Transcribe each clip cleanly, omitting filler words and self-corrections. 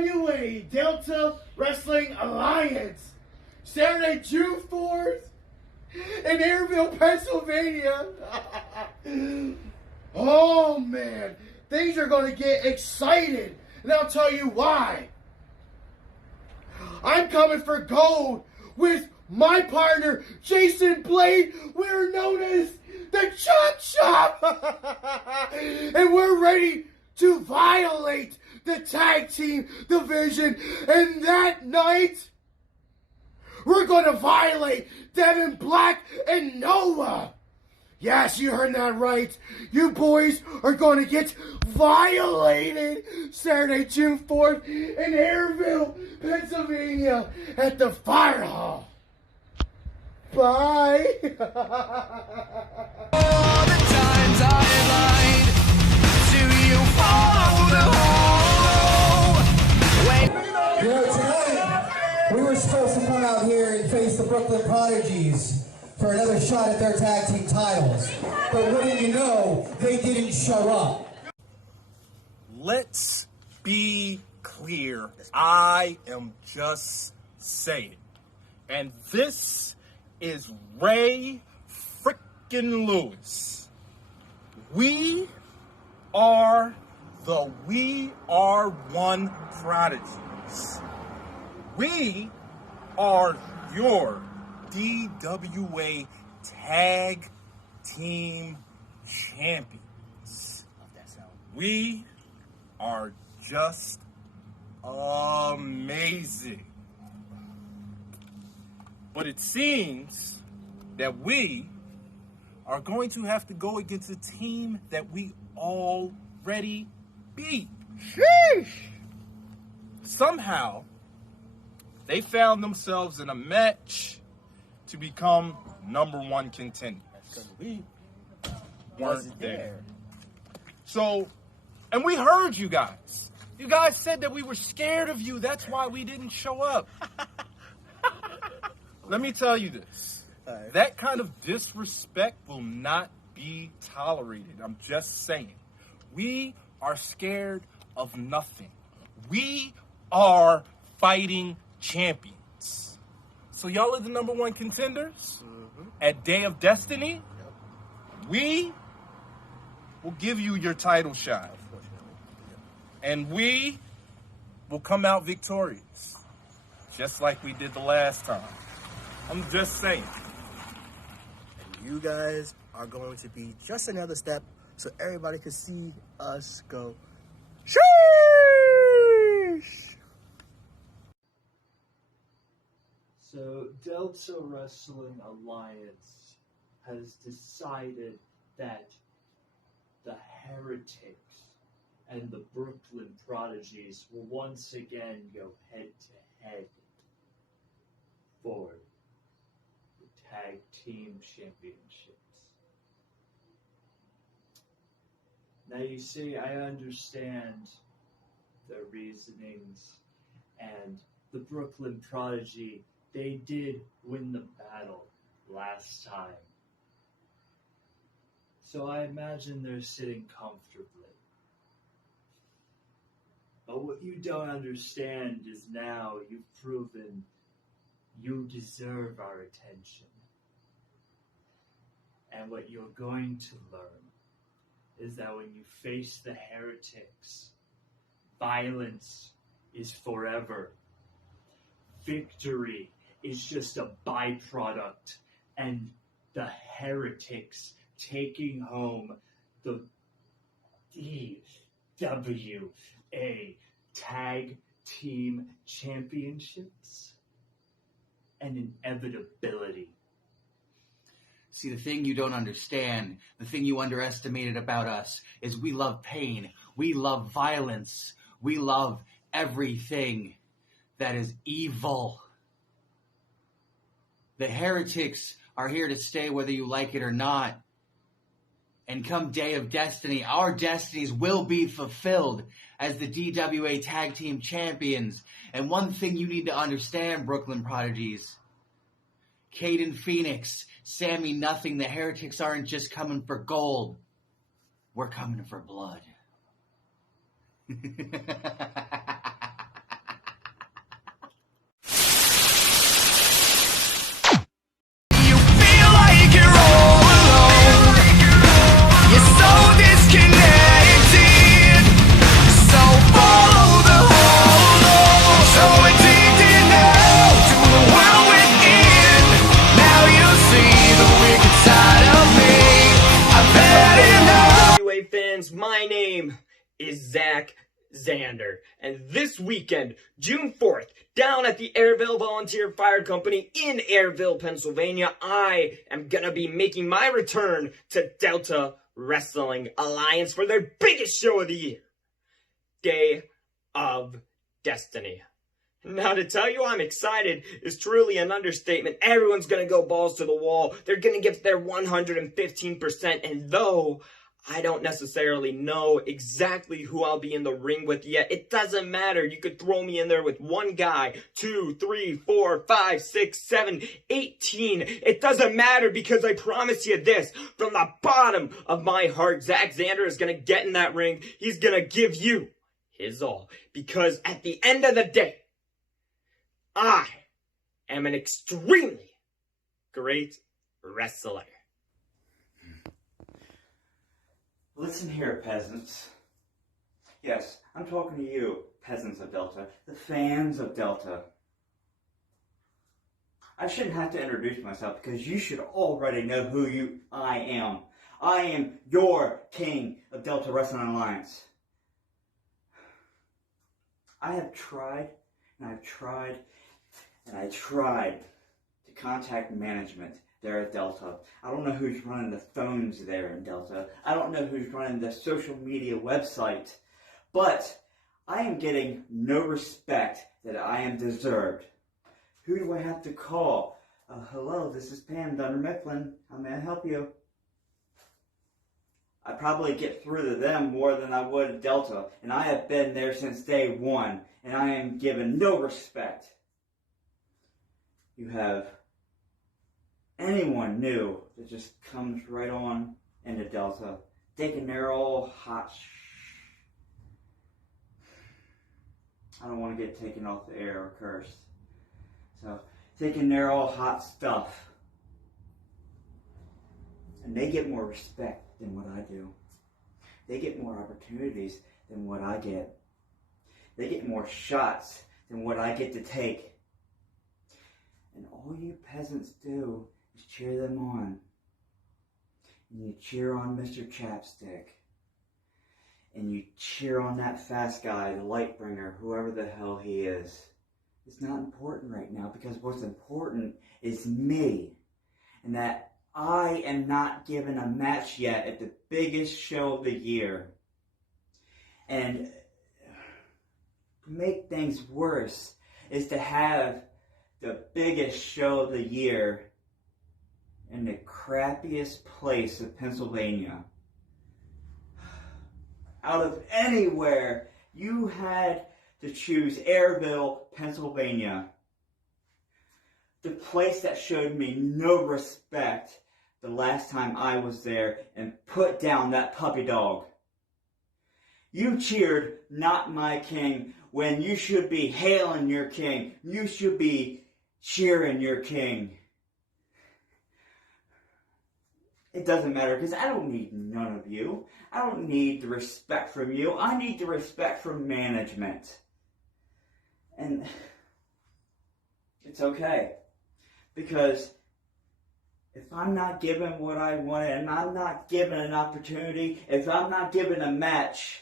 DWA Delta Wrestling Alliance, Saturday, June 4th in Airville, Pennsylvania. Oh man, things are going to get excited, and I'll tell you why. I'm coming for gold with my partner, Jason Blade. We're known as the Chop Shop. And we're ready to violate the tag team division. And that night, we're going to violate Devin Black and Noah. Yes, you heard that right. You boys are going to get violated Saturday, June 4th in Airville, Pennsylvania at the Fire Hall. Bye. All the times I lied to you for the whole. You know, tonight we were supposed to come out here and face the Brooklyn Prodigies for another shot at their tag team titles. But wouldn't you know, they didn't show up. Let's be clear. I am just saying. And this is Ray frickin' Lewis. We are the We Are One Prodigies. We are your DWA Tag Team Champions. We are just amazing. But it seems that we are going to have to go against a team that we already beat. Sheesh! Somehow, they found themselves in a match to become number one contender. We weren't there. So, and we heard you guys. You guys said that we were scared of you. That's why we didn't show up. Let me tell you this. That kind of disrespect will not be tolerated. I'm just saying. We are scared of nothing. We are fighting champions. So y'all are the number one contenders at Day of Destiny. We will give you your title shot. And we will come out victorious. Just like we did the last time. I'm just saying. And you guys are going to be just another step so everybody can see us go. Sheesh! So Delta Wrestling Alliance has decided that the Heretics and the Brooklyn Prodigies will once again go head to head for the Tag Team Championships. Now you see, I understand their reasonings, and the Brooklyn Prodigy, they did win the battle last time. So I imagine they're sitting comfortably. But what you don't understand is now you've proven you deserve our attention. And what you're going to learn is that when you face the Heretics, violence is forever. Victory is just a byproduct, and the Heretics taking home the DWA Tag Team Championships, an inevitability. See, the thing you don't understand, the thing you underestimated about us, is we love pain, we love violence, we love everything that is evil. The Heretics are here to stay whether you like it or not. And come Day of Destiny, our destinies will be fulfilled as the DWA Tag Team Champions. And one thing you need to understand, Brooklyn Prodigies, Caden Phoenix, Sammy Nothing, the Heretics aren't just coming for gold. We're coming for blood. Xander. And this weekend, June 4th, down at the Airville Volunteer Fire Company in Airville, Pennsylvania, I am gonna be making my return to Delta Wrestling Alliance for their biggest show of the year, Day of Destiny. Now, to tell you I'm excited is truly an understatement. Everyone's gonna go balls to the wall. They're gonna give their 115%, and though I don't necessarily know exactly who I'll be in the ring with yet, it doesn't matter. You could throw me in there with one guy, 2, 3, 4, 5, 6, 7, 18. It doesn't matter, because I promise you this, from the bottom of my heart, Zack Xander is gonna get in that ring. He's gonna give you his all, because at the end of the day, I am an extremely great wrestler. Listen here, peasants. Yes, I'm talking to you, peasants of Delta, the fans of Delta. I shouldn't have to introduce myself, because you should already know who I am. I am your king of Delta Wrestling Alliance. I have tried, and I've tried, and I tried to contact management there at Delta. I don't know who's running the phones there in Delta. I don't know who's running the social media website. But I am getting no respect that I am deserved. Who do I have to call? Hello, this is Pam Dunder Mifflin. How may I help you? I probably get through to them more than I would at Delta. And I have been there since day one. And I am given no respect. You have anyone new that just comes right on into Delta, thinking they're all hot. I don't want to get taken off the air or cursed. So, thinking they're all hot stuff. And they get more respect than what I do. They get more opportunities than what I get. They get more shots than what I get to take. And all you peasants do is cheer them on. And you cheer on Mr. Chapstick. And you cheer on that fast guy, the Lightbringer, whoever the hell he is. It's not important right now, because what's important is me. And that I am not given a match yet at the biggest show of the year. And to make things worse is to have the biggest show of the year in the crappiest place of Pennsylvania. Out of anywhere, you had to choose Airville, Pennsylvania. The place that showed me no respect the last time I was there and put down that puppy dog. You cheered "Not My King" when you should be hailing your king. You should be cheering your king. It doesn't matter, because I don't need none of you. I don't need the respect from you. I need the respect from management. And it's okay. Because if I'm not given what I wanted, and I'm not given an opportunity, if I'm not given a match,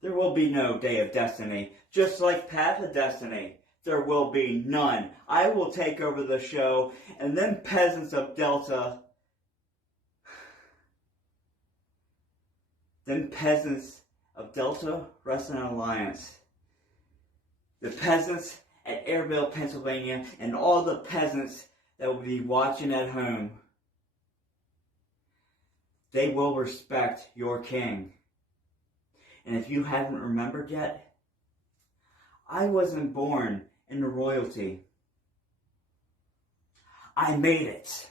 there will be no Day of Destiny. Just like Path of Destiny, there will be none. I will take over the show, and then peasants of Delta, Wrestling Alliance, the peasants at Airville, Pennsylvania, and all the peasants that will be watching at home, they will respect your king. And if you haven't remembered yet, I wasn't born into royalty. I made it.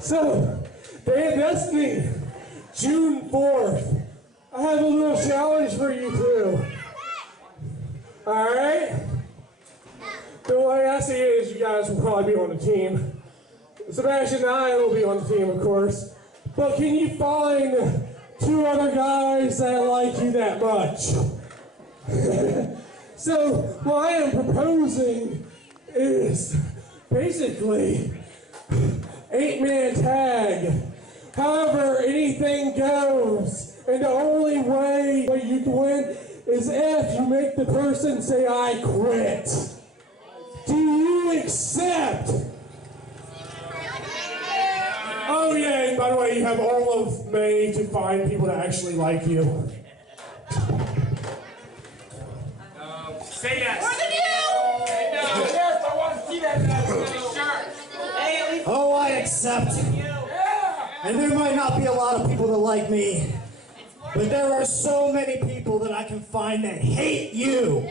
So, Day of Destiny, June 4th. I have a little challenge for you two. Alright? The way I see it is you guys will probably be on the team. Sebastian and I will be on the team, of course. But can you find two other guys that like you that much. So what I am proposing is basically 8-man tag. However, anything goes, and the only way you can win is if you make the person say, "I quit." Do you accept? Oh yeah, and by the way, you have all of May to find people that actually like you. Say yes. Yes, I want to see that. Oh, I accept. And there might not be a lot of people that like me, but there are so many people that I can find that hate you.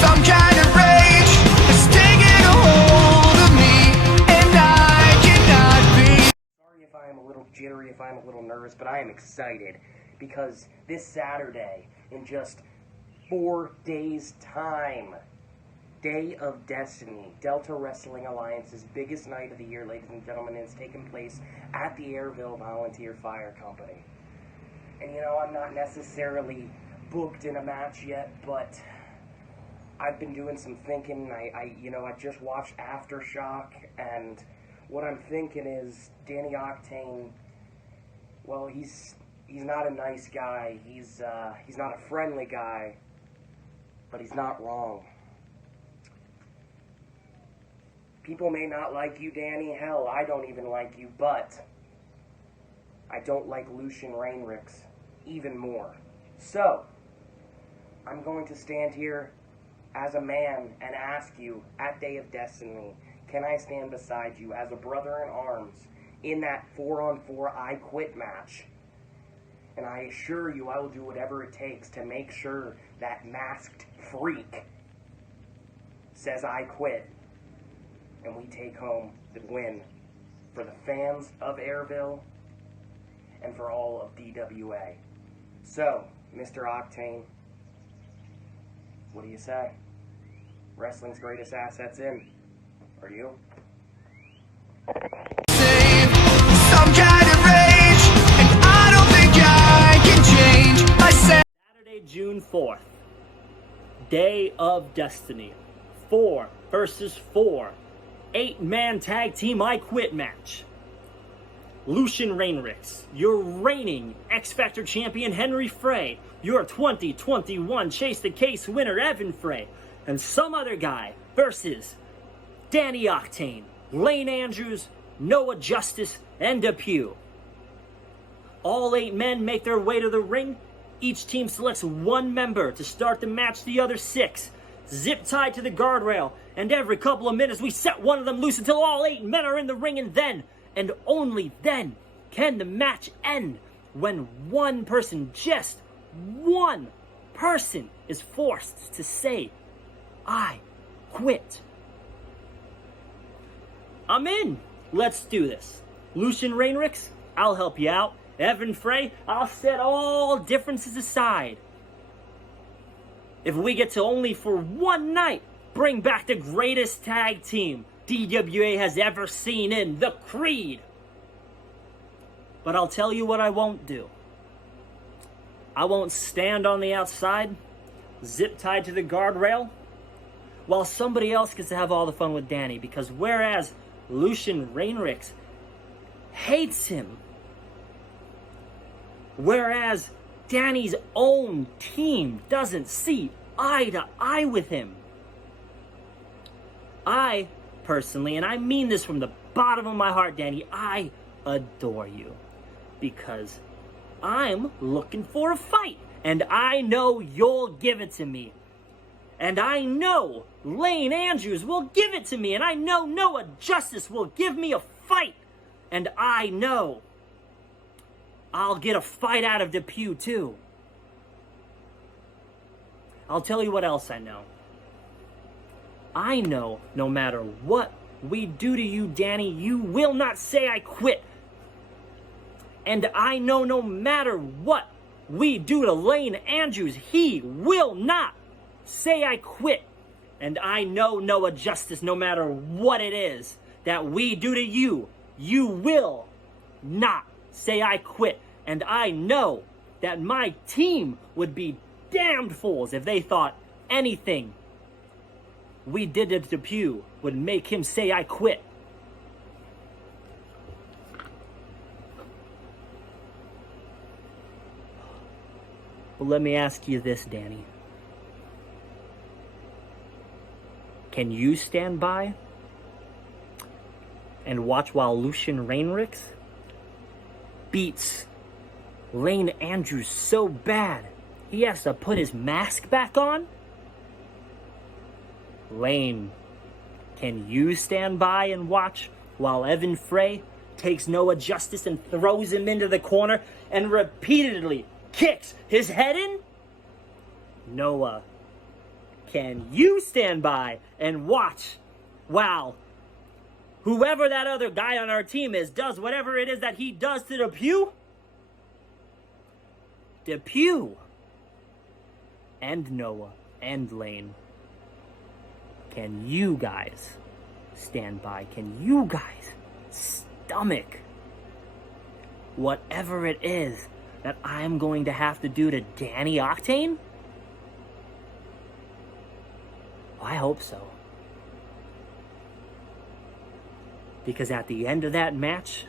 Some kind of rage is taking a hold of me, and I cannot be. Sorry if I am a little jittery, if I'm a little nervous, but I am excited because this Saturday, in just 4 days' time, Day of Destiny, Delta Wrestling Alliance's biggest night of the year, ladies and gentlemen, is taking place at the Airville Volunteer Fire Company. And you know, I'm not necessarily booked in a match yet, but I've been doing some thinking. I just watched Aftershock, and what I'm thinking is Danny Octane, well, he's not a nice guy. He's not a friendly guy, but he's not wrong. People may not like you, Danny. Hell, I don't even like you, but I don't like Lucian Rainrix even more. So, I'm going to stand here as a man and ask you at Day of Destiny, can I stand beside you as a brother in arms in that 4-on-4 I Quit match? And I assure you I will do whatever it takes to make sure that masked freak says I quit, and we take home the win for the fans of Airville and for all of DWA. So, Mr. Octane, what do you say? Wrestling's greatest assets in. Are you? Some kind of rage, and I don't think I can change. I said Saturday, June 4th, Day of Destiny, 4 versus 4, 8-man tag team I Quit match. Lucian Rainrix, your reigning X Factor champion Henry Frey, your 2021 Chase the Case winner Evan Frey, and some other guy versus Danny Octane, Lane Andrews, Noah Justice, and Depew. All 8 men make their way to the ring. Each team selects 1 member to start the match, the other 6 zip tied to the guardrail, and every couple of minutes we set one of them loose until all 8 men are in the ring, and then, and only then, can the match end, when one person, just one person, is forced to say, I quit. I'm in. Let's do this. Lucian Rainrix, I'll help you out. Evan Frey, I'll set all differences aside. If we get to only for one night bring back the greatest tag team DWA has ever seen in the Creed. But I'll tell you what I won't do. I won't stand on the outside, zip tied to the guardrail, while somebody else gets to have all the fun with Danny, because whereas Lucian Rainrix hates him, whereas Danny's own team doesn't see eye to eye with him, I personally, and I mean this from the bottom of my heart, Danny, I adore you, because I'm looking for a fight, and I know you'll give it to me. And I know Lane Andrews will give it to me, and I know Noah Justice will give me a fight, and I know I'll get a fight out of Depew too. I'll tell you what else I know. I know no matter what we do to you, Danny, you will not say I quit. And I know no matter what we do to Lane Andrews, he will not say I quit. And I know Noah Justice, no matter what it is that we do to you, you will not say I quit. And I know that my team would be damned fools if they thought anything we did to Depew would make him say I quit. But let me ask you this, Danny. Can you stand by and watch while Lucian Rainrix beats Lane Andrews so bad he has to put his mask back on? Lane, can you stand by and watch while Evan Frey takes Noah Justice and throws him into the corner and repeatedly kicks his head in? Noah, can you stand by and watch while whoever that other guy on our team is does whatever it is that he does to Depew? Depew and Noah and Lane, can you guys stand by? Can you guys stomach whatever it is that I'm going to have to do to Danny Octane? I hope so. Because at the end of that match,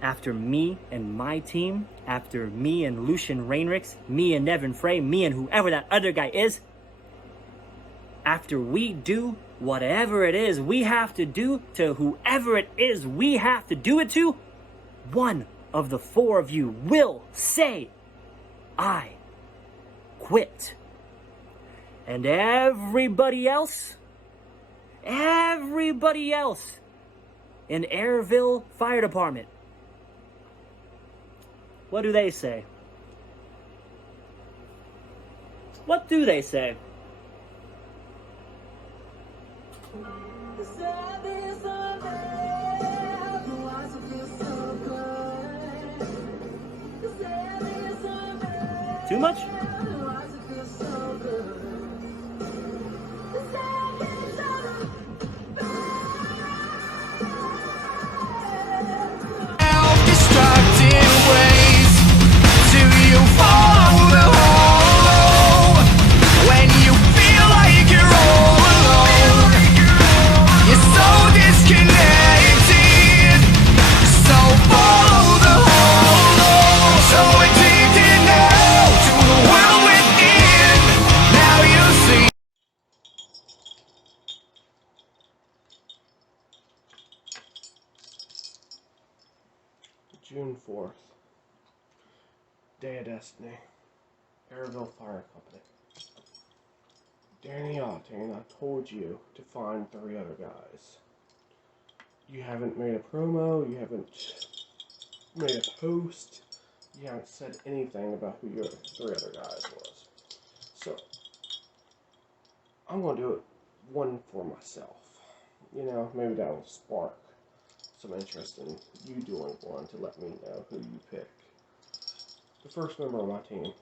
after me and my team, after me and Lucian Rainrix, me and Evan Frey, me and whoever that other guy is, after we do whatever it is we have to do to whoever it is we have to do it to, one of the four of you will say, I quit. And everybody else in Airville Fire Department, what do they say? What do they say? Too much? Self-destructive ways till you follow the hollow. When you feel like you're all alone, you're so disconnected. So follow the hollow. So addicted now to the world within. Now you see. June 4th, Day of Destiny, Airville Fire Company. Danny Octane, I told you to find 3 other guys. You haven't made a promo, you haven't made a post, you haven't said anything about who your 3 other guys was. So, I'm going to do it one for myself. You know, maybe that will spark some interest in you doing one to let me know who you pick. The first member of my team,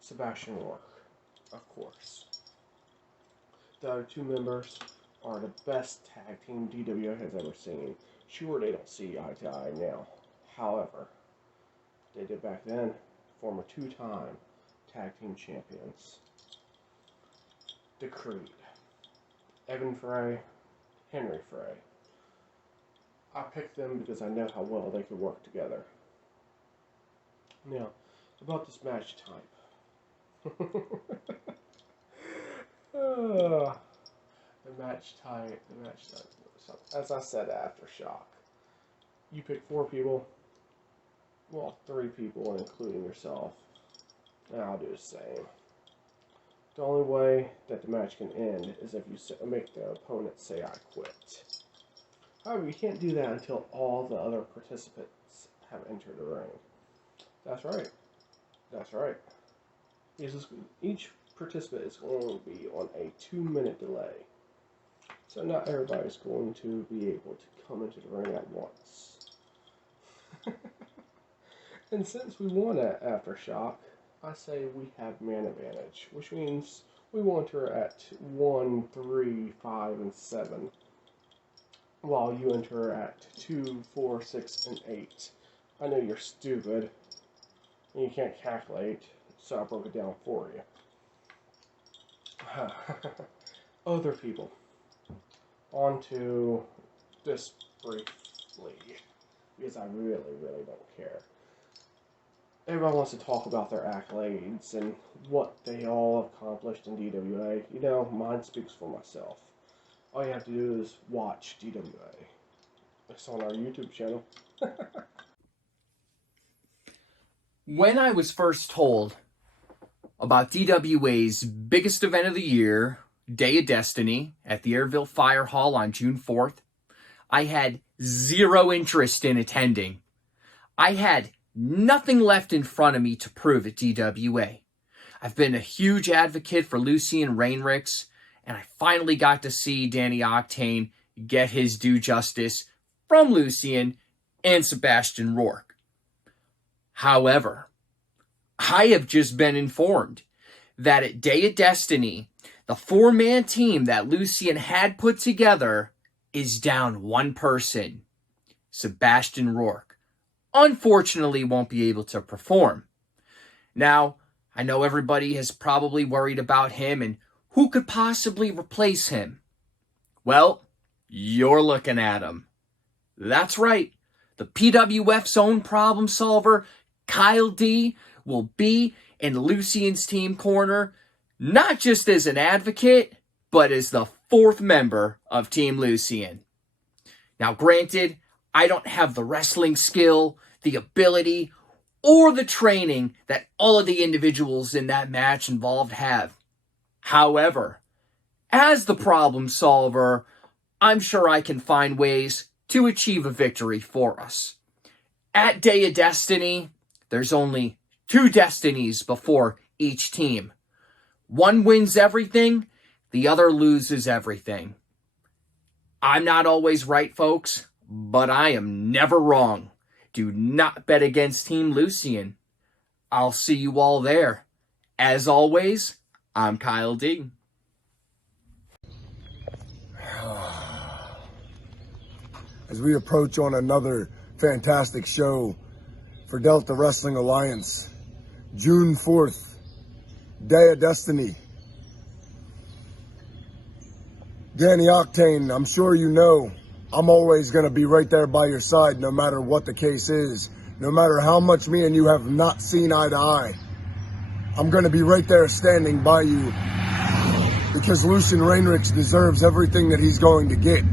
Sebastian Rourke, of course. The other 2 members are the best tag team DWA has ever seen. Sure, they don't see eye to eye now. However, they did back then, former 2-time tag team champions. The Creed, Evan Frey, Henry Frey. I picked them because I know how well they could work together. Now, about this match type. The match type. So, as I said, Aftershock. You pick 4 people. Well, 3 people, including yourself. And I'll do the same. The only way that the match can end is if you make the opponent say, I quit. However, you can't do that until all the other participants have entered the ring. That's right. That's right. Each participant is going to be on a 2-minute delay. So not everybody's going to be able to come into the ring at once. And since we won at Aftershock, I say we have man advantage, which means we will enter at 1, 3, 5, and 7. While you enter at 2, 4, 6, and 8 I know you're stupid. And you can't calculate, so I broke it down for you. Other people. On to this briefly, because I really, really don't care. Everyone wants to talk about their accolades and what they all accomplished in DWA. You know, mine speaks for myself. All you have to do is watch DWA. It's on our YouTube channel. When I was first told about DWA's biggest event of the year, Day of Destiny, at the Airville Fire Hall on June 4th, I had zero interest in attending. I had nothing left in front of me to prove at DWA. I've been a huge advocate for Lucien Rainrix, and I finally got to see Danny Octane get his due justice from Lucien and Sebastian Rourke. However, I have just been informed that at Day of Destiny, the four-man team that Lucien had put together is down one person. Sebastian Rourke unfortunately won't be able to perform. Now, I know everybody has probably worried about him and who could possibly replace him. Well, you're looking at him. That's right. The PWF's own problem solver, Kyle D, will be in Lucien's team corner, not just as an advocate, but as the fourth member of Team Lucien. Now, granted, I don't have the wrestling skill, the ability, or the training that all of the individuals in that match involved have. However, as the problem solver, I'm sure I can find ways to achieve a victory for us. At Day of Destiny, there's only 2 destinies before each team. One wins everything, the other loses everything. I'm not always right, folks, but I am never wrong. Do not bet against Team Lucien. I'll see you all there. As always, I'm Kyle D. As we approach on another fantastic show for Delta Wrestling Alliance, June 4th, Day of Destiny. Danny Octane, I'm sure you know, I'm always going to be right there by your side no matter what the case is. No matter how much me and you have not seen eye to eye. I'm going to be right there standing by you because Lucien Rainrix deserves everything that he's going to get.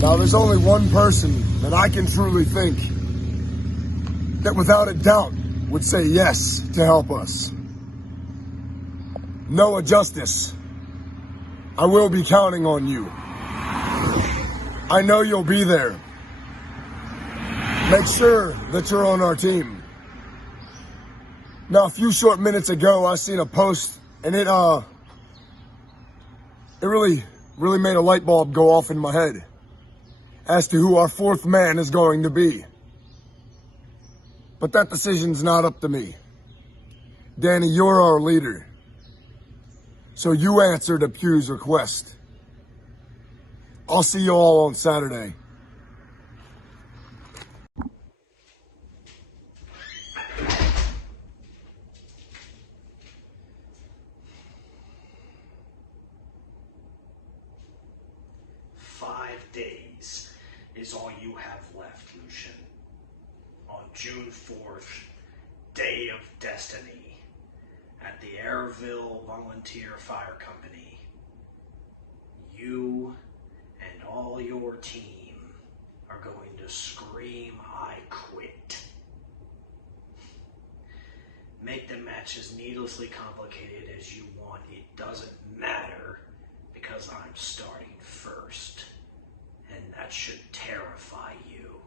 Now, there's only one person that I can truly think that without a doubt would say yes to help us. Noah Justice, I will be counting on you. I know you'll be there. Make sure that you're on our team. Now, a few short minutes ago, I seen a post, and it really made a light bulb go off in my head as to who our fourth man is going to be. But that decision's not up to me. Danny, you're our leader. So you answered a Pew's request. I'll see you all on Saturday. Is all you have left, Lucien. On June 4th, Day of Destiny, at the Airville Volunteer Fire Company, you and all your team are going to scream, "I quit." Make the match as needlessly complicated as you want. It doesn't matter because I'm starting first. And that should terrify you.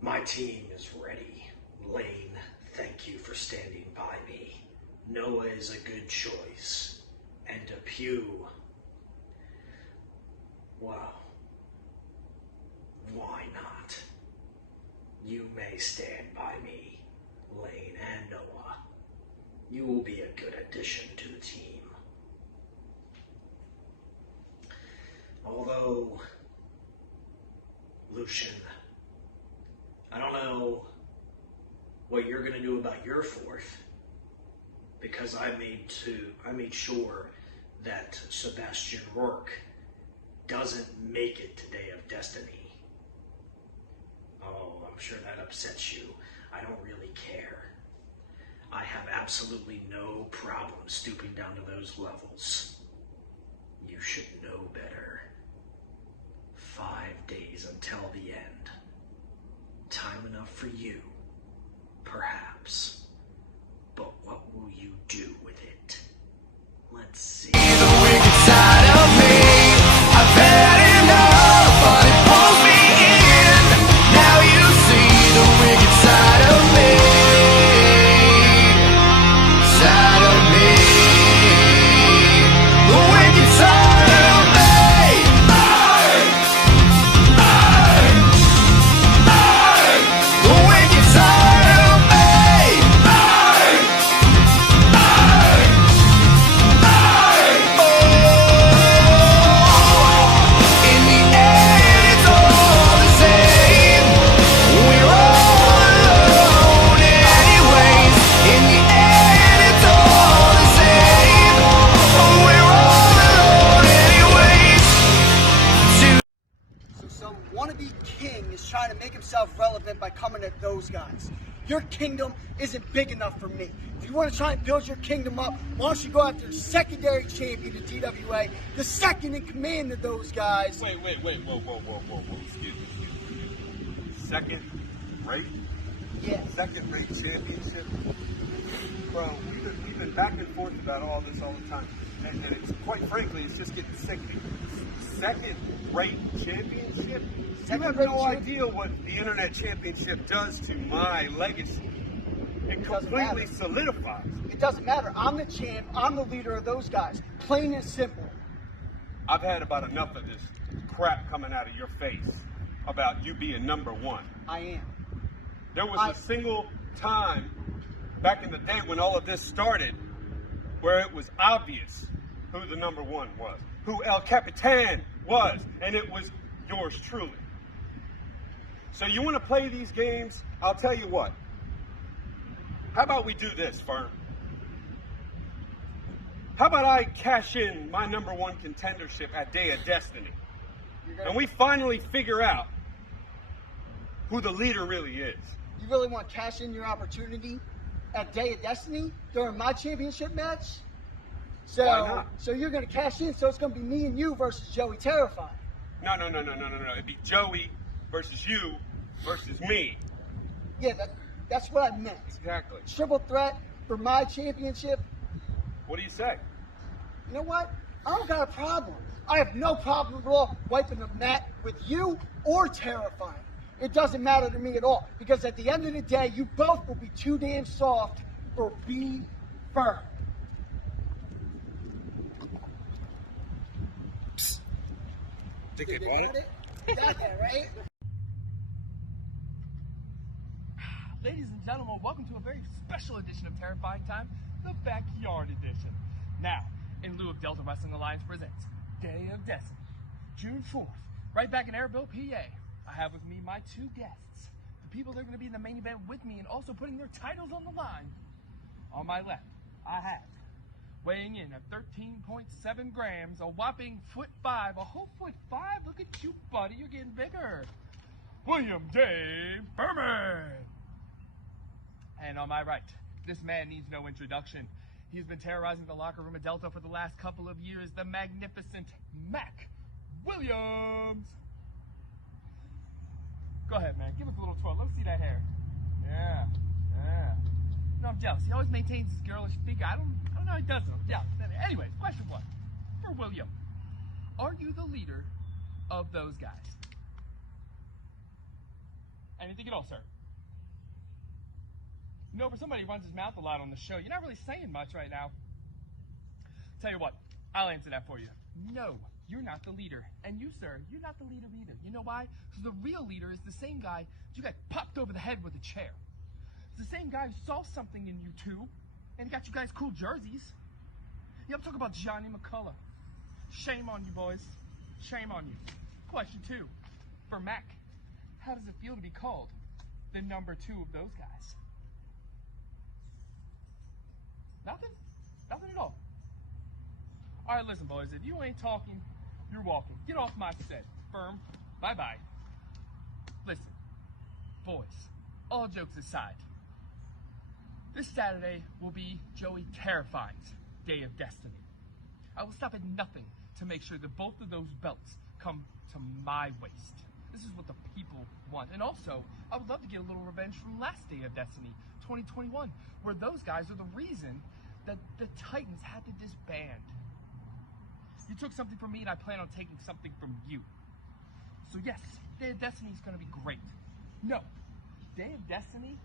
My team is ready. Lane, thank you for standing by me. Noah is a good choice. And a Pew, well, why not? You may stand by me, Lane and Noah. You will be a good addition to the team. Although, Lucian, I don't know what you're going to do about your fourth, because I made sure that Sebastian Rourke doesn't make it to Day of Destiny. Oh, I'm sure that upsets you. I don't really care. I have absolutely no problem stooping down to those levels. You should know better. 5 days until the end. Time enough for you, perhaps. But what will you do with it? Let's see. The wicked side of me, I've had enough, but it pulls me in. Now you see the wicked side of me, side of me, the wicked side of me. The wicked side of me. In the end, it's all the same. We're all alone anyways. In the end, it's all the same. We're all alone anyways. So some wannabe king is trying to make himself relevant by coming at those guys. Your kingdom isn't big enough for me. If you want to try and build your kingdom up, why don't you go after the secondary champion of DWA, the second in command of those guys? Wait, whoa. Excuse me. Second rate? Yeah. Second rate championship? Bro, we've been back and forth about all this all the time. And it's quite frankly, it's just getting sickening. Second rate championship? You have no idea what the Internet Championship does to my legacy. It completely solidifies. It doesn't matter. I'm the champ. I'm the leader of those guys. Plain and simple. I've had about enough of this crap coming out of your face about you being number one. I am. There was a single time back in the day when all of this started where it was obvious who the number one was, who El Capitan was, and it was yours truly. So you want to play these games? I'll tell you what. How about we do this, Fern? How about I cash in my number one contendership at Day of Destiny? And we finally figure out who the leader really is. You really want to cash in your opportunity at Day of Destiny during my championship match? So, Why not? So you're going to cash in, so it's going to be me and you versus Joey Terrified. No. It'd be Joey versus you versus me. Yeah, that's what I meant. Exactly. Triple threat for my championship. What do you say? You know what? I don't got a problem. I have no problem at all wiping the mat with you or Terrifying. It doesn't matter to me at all, because at the end of the day, you both will be too damn soft for B firm. Think they bought it? Got that, right? Ladies and gentlemen, welcome to a very special edition of Terrifying Time, the Backyard Edition. Now, in lieu of Delta Wrestling Alliance presents Day of Destiny, June 4th, right back in Airville, PA. I have with me my two guests, the people that are going to be in the main event with me and also putting their titles on the line. On my left, I have, weighing in at 13.7 grams, a whopping 5'5", a whole 5'5". Look at you, buddy, you're getting bigger. William J. Berman. And on my right, this man needs no introduction. He's been terrorizing the locker room at Delta for the last couple of years, the magnificent Mac Williams. Go ahead, man. Give us a little twirl. Let's see that hair. Yeah. No, I'm jealous. He always maintains his girlish figure. I don't know how he does it. I'm jealous. Anyways, question one. For William, are you the leader of those guys? Anything at all, sir? No, for somebody who runs his mouth a lot on the show, you're not really saying much right now. Tell you what, I'll answer that for you. No, you're not the leader. And you, sir, you're not the leader either. You know why? Because the real leader is the same guy that you got popped over the head with a chair. It's the same guy who saw something in you two and got you guys cool jerseys. Yeah, I'm talking about Johnny McCullough. Shame on you, boys. Shame on you. Question 2. For Mac, how does it feel to be called the number 2 of those guys? Nothing? Nothing at all. Alright, listen, boys. If you ain't talking, you're walking. Get off my set. Firm. Bye-bye. Listen, boys, all jokes aside, this Saturday will be Joey Terrifying's Day of Destiny. I will stop at nothing to make sure that both of those belts come to my waist. This is what the people want. And also, I would love to get a little revenge from last Day of Destiny, 2021, where those guys are the reason that the Titans had to disband. You took something from me, and I plan on taking something from you. So yes, Day of Destiny is going to be great. No, Day of Destiny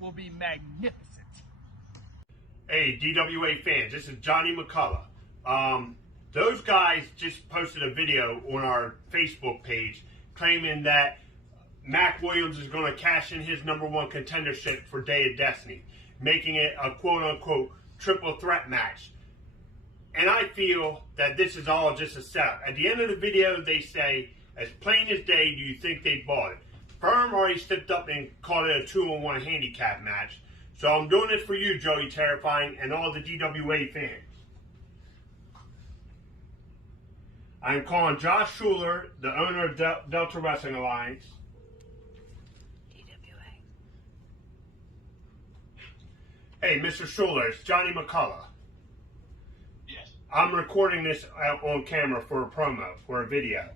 will be magnificent. Hey, DWA fans, this is Johnny McCullough. Those guys just posted a video on our Facebook page claiming that Mac Williams is going to cash in his #1 contendership for Day of Destiny, making it a quote-unquote triple threat match. And I feel that this is all just a setup. At the end of the video, they say, as plain as day, do you think they bought it? Firm already stepped up and called it a 2-on-1 handicap match. So I'm doing it for you, Joey Terrifying, and all the DWA fans. I'm calling Josh Schuler, the owner of Delta Wrestling Alliance. DWA. Hey, Mr. Schuler, it's Johnny McCullough. Yes. I'm recording this on camera for a promo, for a video.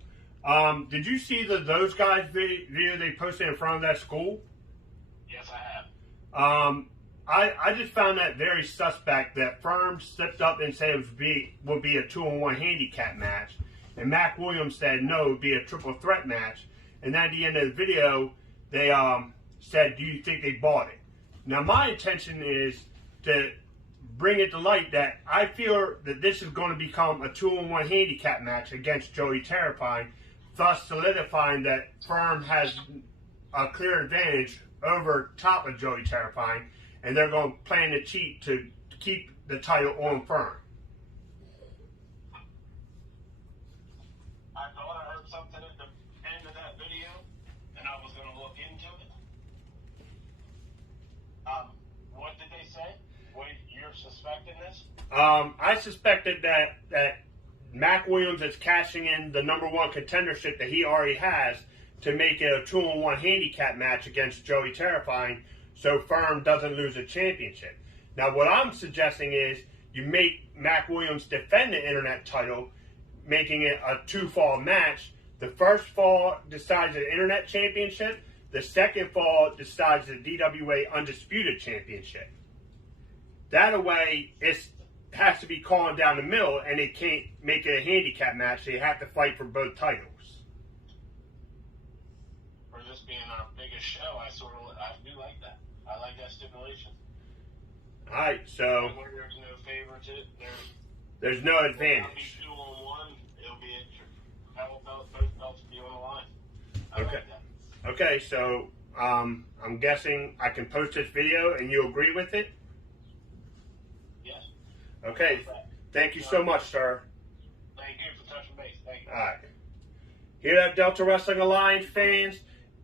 Did you see those guys' video they posted in front of that school? Yes, I have. I just found that very suspect that Firm stepped up and said it would be a 2-on-1 handicap match. And Mac Williams said no, it would be a triple threat match. And then at the end of the video, they said, do you think they bought it? Now, my intention is to bring it to light that I feel that this is going to become a 2-on-1 handicap match against Joey Terrifying, thus solidifying that Firm has a clear advantage over top of Joey Terrifying, and they're going to plan to cheat to keep the title on Firm. I thought I heard something at the end of that video, and I was going to look into it. What did they say? What, you're suspecting this? I suspected that Mac Williams is cashing in the #1 contendership that he already has to make it a 2-on-1 handicap match against Joey Terrifying, so Firm doesn't lose a championship. Now, what I'm suggesting is you make Mac Williams defend the internet title, making it a 2-fall match. The first fall decides the internet championship. The second fall decides the DWA Undisputed Championship. That way, it has to be calling down the middle, and they can't make it a handicap match. They have to fight for both titles. For this being our biggest show, I do like that. I like that stipulation. All right, so Where there's no favoritism, there's no advantage. It'll be 2-on-1. It'll be a title belt, both belts will be on the line. I Okay. like that. Okay, so I'm guessing I can post this video and you agree with it? Yes. Okay, thank you so much, sir. Thank you for touching base. Thank you. All right. Hear that, Delta Wrestling Alliance fans?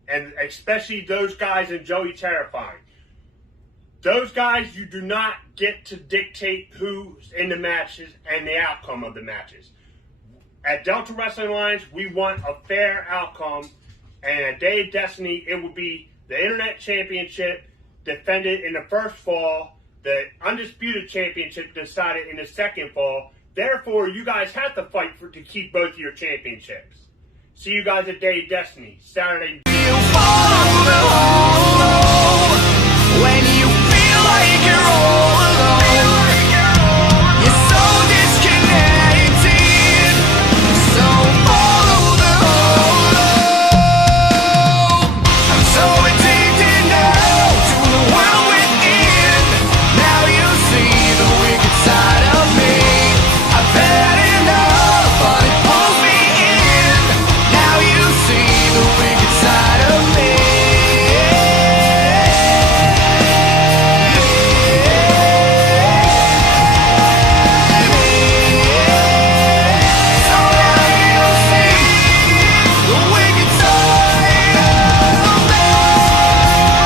And especially those guys in Joey Terrifying. Those guys, you do not get to dictate who's in the matches and the outcome of the matches. At Delta Wrestling Alliance, we want a fair outcome. And at Day of Destiny, it will be the Internet Championship defended in the first fall, the Undisputed Championship decided in the second fall. Therefore, you guys have to fight to keep both your championships. See you guys at Day of Destiny, Saturday. When you feel like you're all